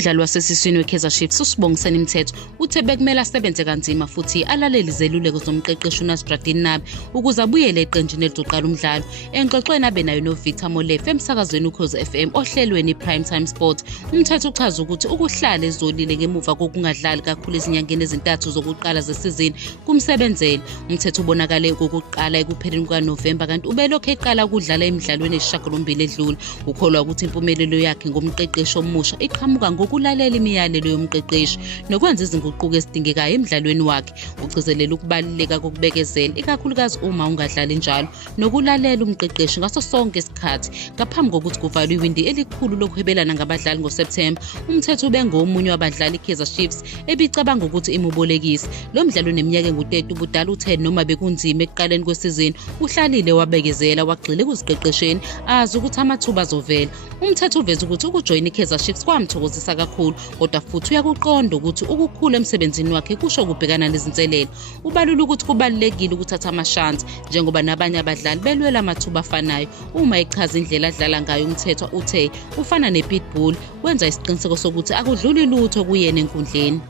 Umdlali wasesiswini weKaizer Chiefs uSibongiseni Mthethwa uthe bekumele asebenze kanzima futhi alalele izeluleko zomqeqeshi uNasruddin Nabi ukuze abuyele eqenjini elizoqala umdlalo. Engxoxweni abe nayo noVictor Molefe emsakazweni uKhozi FM ohlelweni Primetime Sport, Mthethwa uchaza ukuthi ukuhlala ezolile ngemuva kokungadlali kakhulu ezinyangeni ezintathu zokuqala zesizini kumsebenzele. Mthethwa ubonakale kokuqala ekupheleni kukaNovemba kanti ubelokhu eqala ukudlala emidlalweni esishiyagalombili edlule. Ukholwa ukuthi impumelelo yakhe ngomqeqeshi omusha iqhamuka ngokulalela imiyalelo yomqeqeshi nokwenza izinguquko ezidingekayo emidlalweni wakhe. Ugcizelela ukubaluleka kokubekezela ikakhulukazi uma ungadlali njalo nokulalela umqeqeshi ngaso sonke isikhathi. Ngaphambi kokuthi kuvalwe iwindi elikhulu lokuhwebelana ngabadlali ngoSepthemba, Mthethwa ubengomunye wabadlali iKaizer Chiefs ebicabanga ukuthi imubolekise. Lo mdlalo oneminyaka engu-30 ubudala u10 noma bekunzima ekuqaleni kwesizini uhlalile wabekezela wagxila ekuziqeqesheni azi ukuthi amathuba azovela. Umthetho uveza ukuthi ukujoyina iKaizer Chiefs kwamthokozisa kakhulu kodwa futhi uyakuqonda ukuthi ukukhula emsebenzini wakhe kusho ukubhekana nezinselelo. Ubalula ukuthi kubalulekile ukuthatha amashansi njengoba nabanye abadlali belwela amathuba afanayo. Uma echaza indlela adlala ngayo Mthethwa uthe ufana nePitbull wenza isiqiniseko sokuthi akudluli lutho kuyena enkundleni.